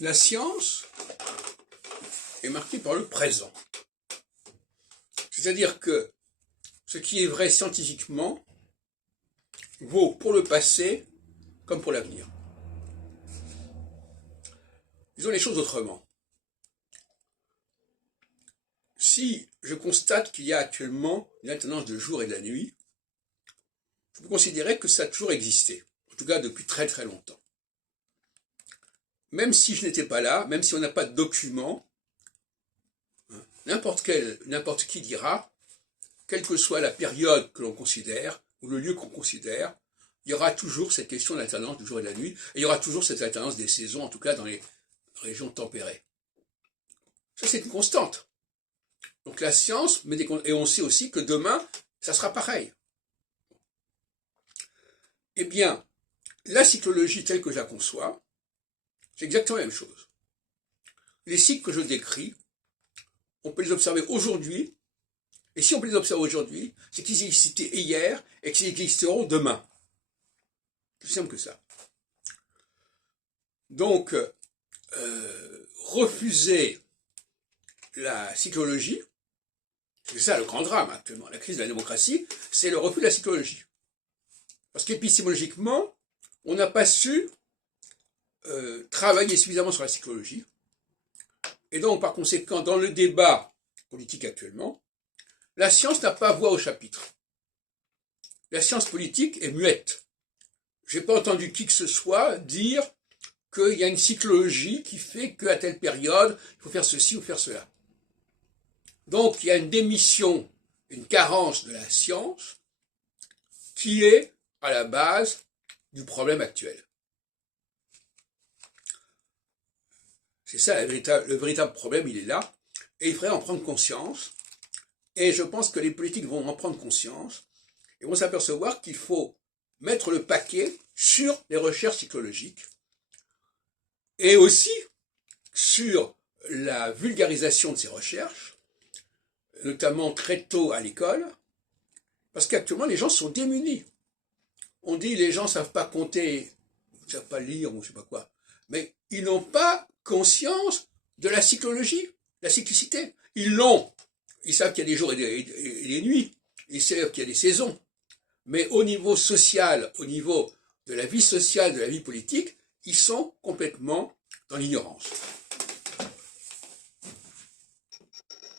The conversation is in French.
La science est marquée par le présent. C'est-à-dire que ce qui est vrai scientifiquement vaut pour le passé comme pour l'avenir. Disons les choses autrement. Si je constate qu'il y a actuellement une alternance de jour et de la nuit, je peux considérer que ça a toujours existé, en tout cas depuis très très longtemps. Même si je n'étais pas là, même si on n'a pas de document, n'importe qui dira, quelle que soit la période que l'on considère, ou le lieu qu'on considère, il y aura toujours cette question d'alternance du jour et de la nuit, et il y aura toujours cette alternance des saisons, en tout cas dans les régions tempérées. Ça, c'est une constante. Donc la science, et on sait aussi que demain, ça sera pareil. Eh bien, la cyclologie telle que je la conçois, c'est exactement la même chose. Les cycles que je décris, on peut les observer aujourd'hui, et si on peut les observer aujourd'hui, c'est qu'ils existaient hier et qu'ils existeront demain. C'est simple que ça. Donc, refuser la cyclologie, c'est ça le grand drame actuellement, la crise de la démocratie, c'est le refus de la cyclologie. Parce qu'épistémologiquement, on n'a pas su travailler suffisamment sur la cyclologie. Et donc, par conséquent, dans le débat politique actuellement, la science n'a pas voix au chapitre. La science politique est muette. Je n'ai pas entendu qui que ce soit dire qu'il y a une cyclologie qui fait qu'à telle période, il faut faire ceci ou faire cela. Donc, il y a une démission, une carence de la science qui est à la base du problème actuel. C'est ça, le véritable problème, il est là, et il faudrait en prendre conscience, et je pense que les politiques vont en prendre conscience, et vont s'apercevoir qu'il faut mettre le paquet sur les recherches psychologiques, et aussi sur la vulgarisation de ces recherches, notamment très tôt à l'école, parce qu'actuellement les gens sont démunis. On dit les gens ne savent pas compter, ne savent pas lire ou je ne sais pas quoi, mais ils n'ont pas conscience de la cyclologie, la cyclicité. Ils l'ont. Ils savent qu'il y a des jours et des nuits. Ils savent qu'il y a des saisons. Mais au niveau social, au niveau de la vie sociale, de la vie politique, ils sont complètement dans l'ignorance.